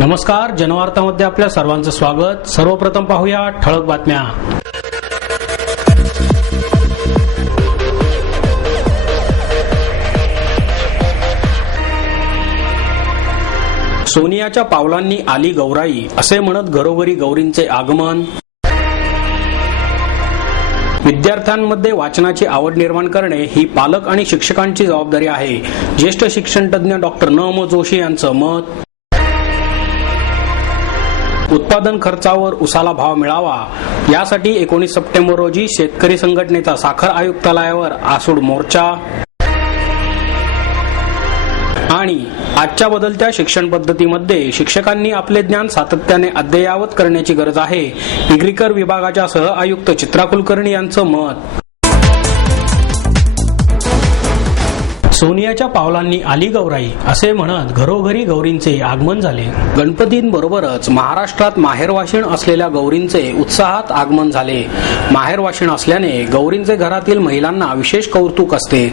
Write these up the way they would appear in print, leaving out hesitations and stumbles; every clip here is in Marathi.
नमस्कार, जनवार्तामध्ये आपल्या सर्वांचं स्वागत। सर्वप्रथम पाहूया ठळक बातम्या। सोनियाच्या पावलांनी आली गौराई, असे म्हणत घरोघरी गौरींचे आगमन। विद्यार्थ्यांमध्ये वाचनाची आवड निर्माण करणे ही पालक आणि शिक्षकांची जबाबदारी आहे, ज्येष्ठ शिक्षणतज्ञ डॉक्टर न.म. जोशी यांचं मत। उत्पादन खर्चावर उसाला भाव मिळावा यासाठी 19 सप्टेंबर रोजी शेतकरी संघटनेचा साखर आयुक्तालयावर आसूड मोर्चा। आणि आजच्या बदलत्या शिक्षण पद्धतीमध्ये शिक्षकांनी आपले ज्ञान सातत्याने अद्ययावत करण्याची गरज आहे, डिग्रीकर विभागाच्या सह आयुक्त चित्रा कुलकर्णी यांचं मत। सोनियाच्या पावलांनी आली गौराई, असे म्हणत घरोघरी गौरींचे आगमन झाले। गणपतींबरोबरच महाराष्ट्रात माहेरवाशीण असलेल्या गौरींचे उत्साहात आगमन झाले। माहेरवाशीण असल्याने गौरींचे घरातील महिलांना विशेष कौतुक असते।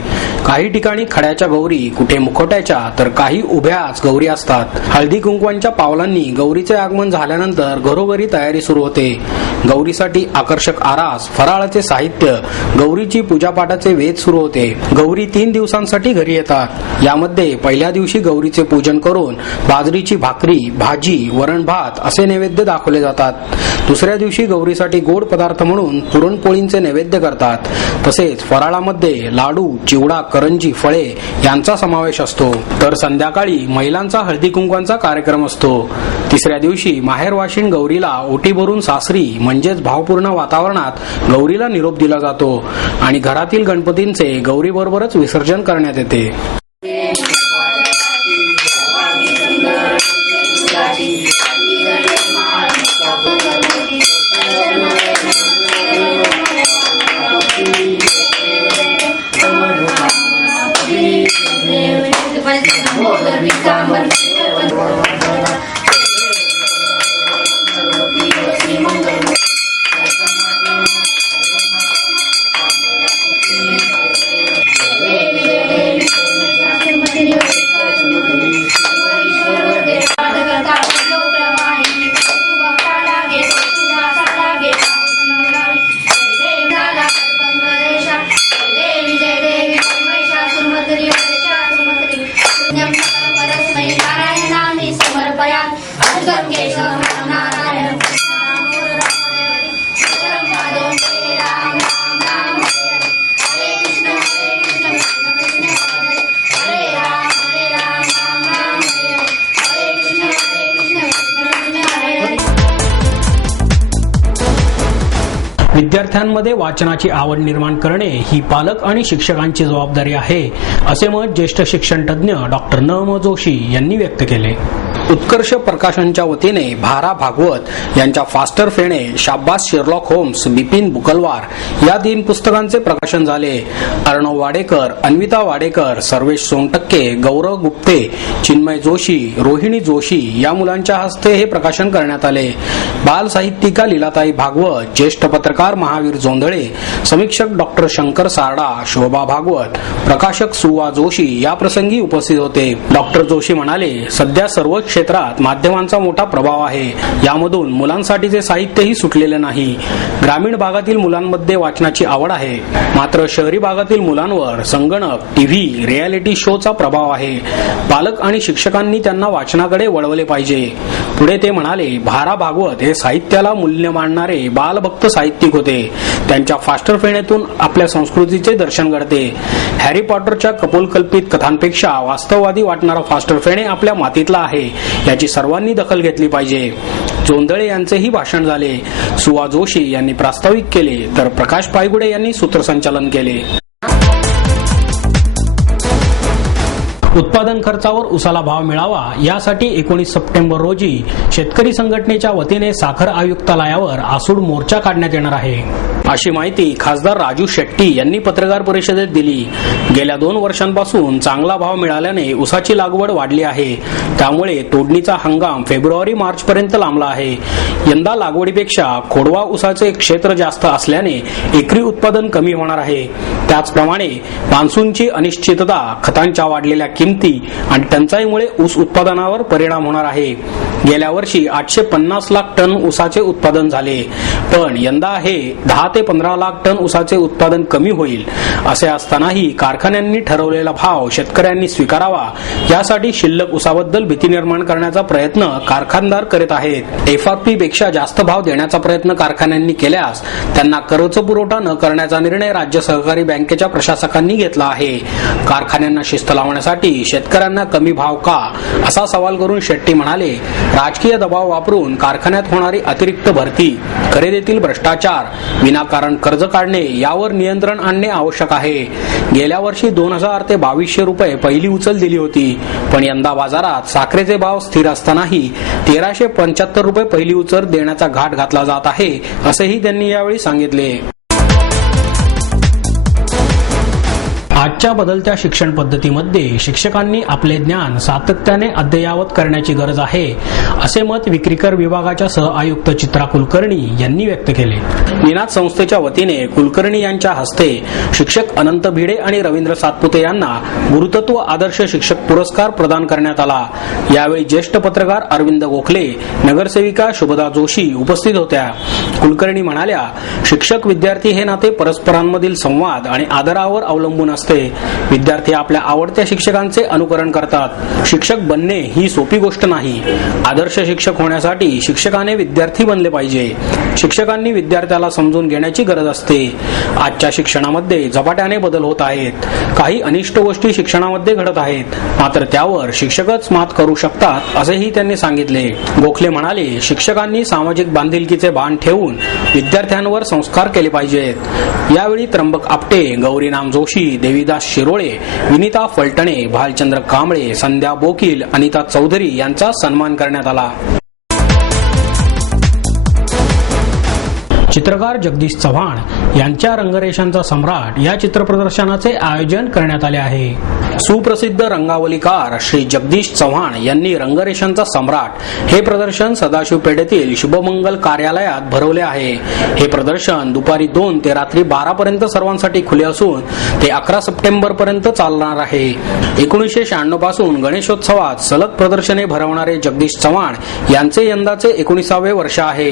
काही ठिकाणी खड्याच्या गौरी, कुठे मुखवट्याच्या, तर काही उभ्याच गौरी असतात। हळदी कुंकवांच्या पावलांनी गौरीचे आगमन झाल्यानंतर घरोघरी तयारी सुरू होते। गौरीसाठी आकर्षक आरास, फराळाचे साहित्य, गौरीची पूजापाठाचे वेध सुरू होते। गौरी 3 दिवसांसाठी घरी येतात। यामध्ये पहिल्या दिवशी गौरीचे पूजन करून बाजरीची भाकरी, भाजी, वरण भात असे नैवेद्य दाखवले जातात। दुसऱ्या दिवशी गौरीसाठी गोड पदार्थ म्हणून पुरणपोळींचे नैवेद्य करतात। तसेच फराळामध्ये लाडू, चिवडा, करंजी, फळे यांचा समावेश असतो। तर संध्याकाळी महिलांचा हळदी कुंकवांचा कार्यक्रम असतो। तिसऱ्या दिवशी माहेरवाशीण गौरीला ओटी भरून सासरी म्हणजेच भावपूर्ण वातावरणात गौरीला निरोप दिला जातो आणि घरातील गणपतींचे गौरीबरोबरच विसर्जन करण्यात येते। विद्यार्थ्यांमध्ये वाचनाची आवड निर्माण करणे ही पालक आणि शिक्षकांची जबाबदारी आहे, असे मत ज्येष्ठ शिक्षणतज्ञ डॉक्टर न.म. जोशी यांनी व्यक्त केले। उत्कर्ष प्रकाशनच्या वतीने भारा भागवत यांच्या फास्टर फेणे, शाब्बास शेरलॉक होम्स, बिपिन बुकलवार या 3 पुस्तकांचे प्रकाशन झाले। अर्णव वाडेकर, अन्विता वाडेकर, सर्वेश सोनटक्के, गौरव गुप्ते, चिन्मय जोशी, रोहिणी जोशी या मुलांच्या हस्ते हे प्रकाशन करण्यात आले। बाल साहित्यिका लीलाताई भागवत, ज्येष्ठ पत्रकार महावीर जोंधळे, समीक्षक डॉक्टर शंकर सारडा, शोभा भागवत, प्रकाशक सुवा जोशी या प्रसंगी उपस्थित होते। डॉक्टर जोशी म्हणाले, सध्या सर्व क्षेत्रात माध्यमांचा मोठा प्रभाव आहे। यामधून मुलांसाठीचे साहित्यही सुटलेले नाही। ग्रामीण भागातील मुलांमध्ये वाचनाची आवड आहे, मात्र शहरी भागातील मुलांवर संगणक, टीव्ही, रियालिटी शोचा प्रभाव आहे। पालक आणि शिक्षकांनी त्यांना वाचनाकडे वळवले पाहिजे। पुढे ते म्हणाले, भारा भागवत हे साहित्याला मूल्य मानणारे बालभक्त साहित्यिक होते। त्यांच्या फास्टर फेण्यातून आपल्या संस्कृतीचे दर्शन घडते। हॅरी पॉटरच्या कपोलकल्पित कथांपेक्षा वास्तववादी वाटणारा फास्टर फेणे आपल्या मातीतला आहे, याची सर्वांनी दखल घेतली पाहिजे। जोंधळे यांचेही भाषण झाले। सुवा जोशी यांनी प्रास्ताविक केले, तर प्रकाश पायगुडे यांनी सूत्रसंचालन केले। उत्पादन खर्चावर उसाला भाव मिळावा यासाठी 19 सप्टेंबर रोजी शेतकरी संघटनेच्या वतीने साखर आयुक्तालयावर आसूड मोर्चा काढण्यात येणार आहे, अशी माहिती खासदार राजू शेट्टी यांनी पत्रकार परिषदेत दिली। गेल्या 2 वर्षांपासून चांगला भाव मिळाल्याने उसाची लागवड वाढली आहे, त्यामुळे तोडणीचा हंगाम फेब्रुवारी-मार्च पर्यंत लांबला आहे। यंदा लागवडीपेक्षा खोडवा उसाचे क्षेत्र जास्त असल्याने एकरी उत्पादन कमी होणार आहे। त्याचप्रमाणे मान्सूनची अनिश्चितता, खतांच्या वाढलेल्या किमती आणि टंचाईमुळे ऊस उत्पादनावर परिणाम होणार आहे. गेल्या वर्षी 850 लाख टन ऊसाचे उत्पादन झाले, पण यंदा हे 10 ते 15 लाख टन ऊसाचे उत्पादन कमी होईल. असे असतानाही कारखान्यांनी ठरवलेला भाव शेतकऱ्यांनी स्वीकारावा यासाठी शिल्लक ऊसाबद्दल भीती निर्माण करण्याचा प्रयत्न कारखानदार करीत आहेत. एफआरपी पेक्षा जास्त भाव देण्याचा प्रयत्न कारखान्यांनी केल्यास त्यांना कर्ज पुरवठा न करण्याचा निर्णय राज्य सहकारी बँकेच्या प्रशासकांनी घेतला आहे. कारखान्यांना शिस्त लावण्यासाठी शेतकऱ्यांना कमी भाव का, असा सवाल करून शेट्टी म्हणाले, राजकीय दबाव वापरून कारखान्यात होणारी अतिरिक्त भरती, खरेदीतील भ्रष्टाचार, विनाकारण कर्ज काढणे यावर नियंत्रण आणणे आवश्यक आहे. गेल्या वर्षी 2000 ते 2200 रुपये पहिली उचल दिली होती, पण यंदा बाजारात साखरेचे भाव स्थिर असतानाही 1375 रुपये पहिली उचल देण्याचा घाट घातला जात आहे, असेही त्यांनी यावेळी सांगितले. आजच्या बदलत्या शिक्षण पद्धतीमध्ये शिक्षकांनी आपले ज्ञान सातत्याने अद्ययावत करण्याची गरज आहे, असे मत विक्रीकर विभागाच्या सहआयुक्त चित्रा कुलकर्णी यांनी व्यक्त केले. निनाद संस्थेच्या वतीने कुलकर्णी यांच्या हस्ते शिक्षक अनंत भिडे आणि रवींद्र सातपुते यांना गुरुतत्व आदर्श शिक्षक पुरस्कार प्रदान करण्यात आला. यावेळी ज्येष्ठ पत्रकार अरविंद गोखले, नगरसेविका शुभदा जोशी उपस्थित होत्या. कुलकर्णी म्हणाल्या, शिक्षक विद्यार्थी हे नाते परस्परांमधील संवाद आणि आदरावर अवलंबून असते. विद्यार्थी आपल्या आवडत्या शिक्षकांचे अनुकरण करतात. शिक्षक बनणे ही सोपी गोष्ट नाही. आदर्श शिक्षक होण्यासाठी शिक्षकाने विद्यार्थी बनले पाहिजे. शिक्षकांनी विद्यार्थ्याला समजून घेण्याची गरज असते. आजच्या शिक्षणामध्ये झपाट्याने बदल होत आहेत. काही अनिष्ट गोष्टी शिक्षणामध्ये घडत आहेत, मात्र त्यावर शिक्षकच मात करू शकतात, असेही त्यांनी सांगितले. गोखले म्हणाले, शिक्षकांनी सामाजिक बांधिलकीचे भान ठेवून विद्यार्थ्यांवर संस्कार केले पाहिजेत. यावेळी त्र्यंबक आपटे, गौरीनाम जोशी, देवीदास शिरोळे, विनिता फलटणे, भालचंद्र कांबळे, संध्या बोकील, अनिता चौधरी यांचा सन्मान करण्यात आला. चित्रकार जगदीश चव्हाण यांच्या रंगरेषांचा सम्राट या चित्रप्रदर्शनाचे आयोजन करण्यात आले आहे. सुप्रसिद्ध रंगावलीकार श्री जगदीश चव्हाण यांनी रंगरेषांचा सम्राट हे प्रदर्शन सदाशिव पेठेतील शुभमंगल कार्यालयात भरवले आहे. हे प्रदर्शन दुपारी 2 ते रात्री 12 पर्यंत सर्वांसाठी खुले असून ते 11 सप्टेंबर पर्यंत चालणार आहे. 1996 पासून गणेशोत्सवात सलग प्रदर्शने भरवणारे जगदीश चव्हाण यांचे यंदाचे 19वे वर्ष आहे.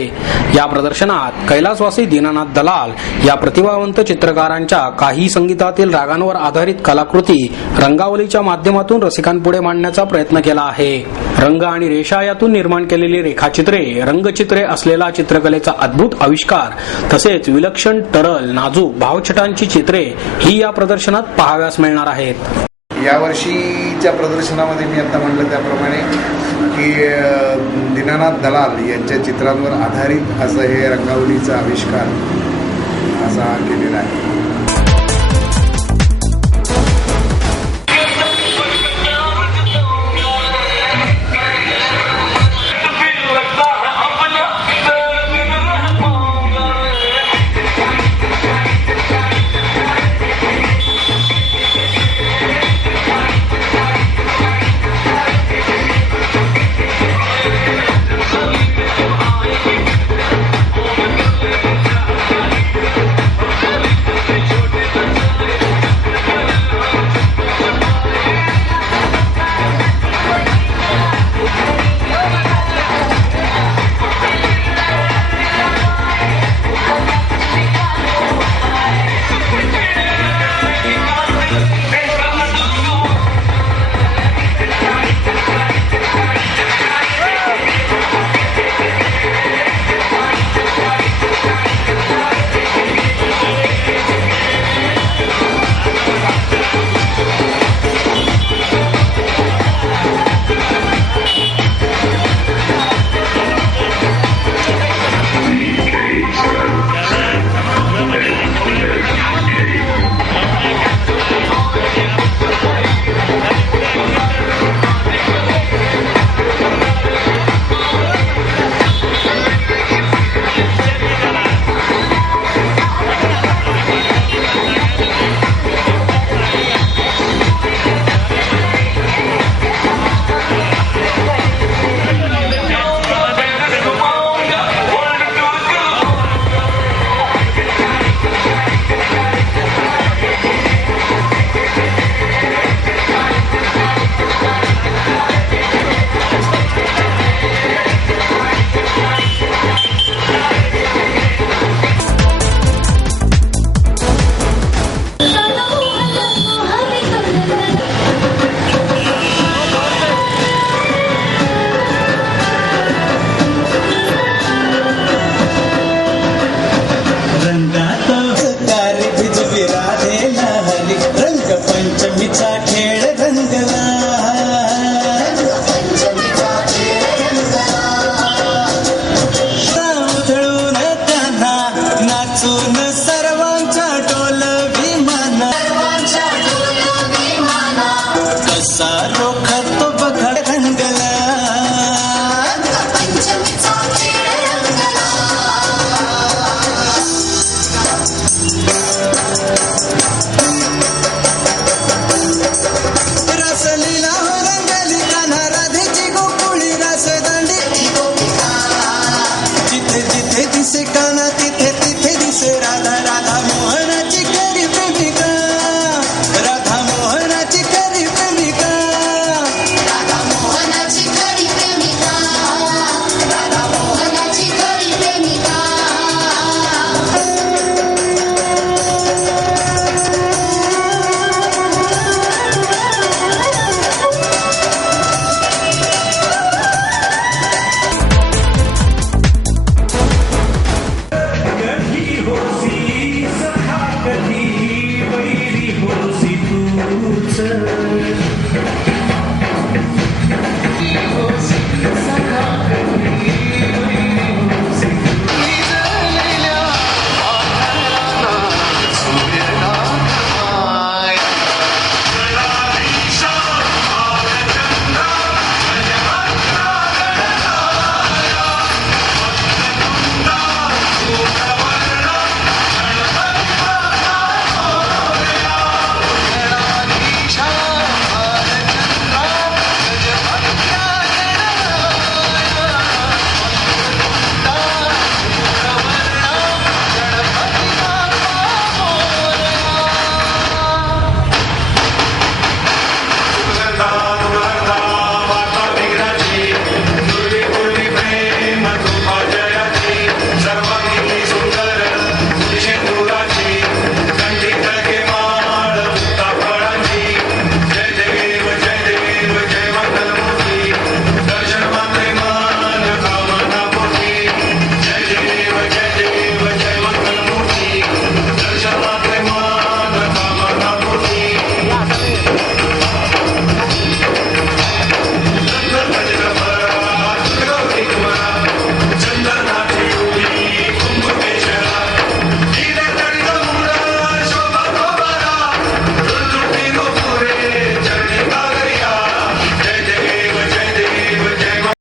या प्रदर्शनात कैलासवासी दीनानाथ दलाल या प्रतिभावंत चित्रकारांच्या काही संगीतातील रागांवर आधारित कलाकृती रंगावलीच्या माध्यमातून रसिकांपुढे मांडण्याचा प्रयत्न केला आहे. रंग आणि रेषा यातून निर्माण केलेली रेखाचित्रे, रंगचित्रे असलेला चित्रकलेचा अद्भुत आविष्कार तसेच विलक्षण तरल नाजूक भावछटांची चित्रे ही या प्रदर्शनात पाहाव्यास मिळणार आहेत. या वर्षीच्या प्रदर्शनामध्ये मी आता म्हणलं त्याप्रमाणे की दीनानाथ दलाल यांच्या चित्रांवर आधारित असं हे रंगावलीचा आविष्कार असा केलेला आहे.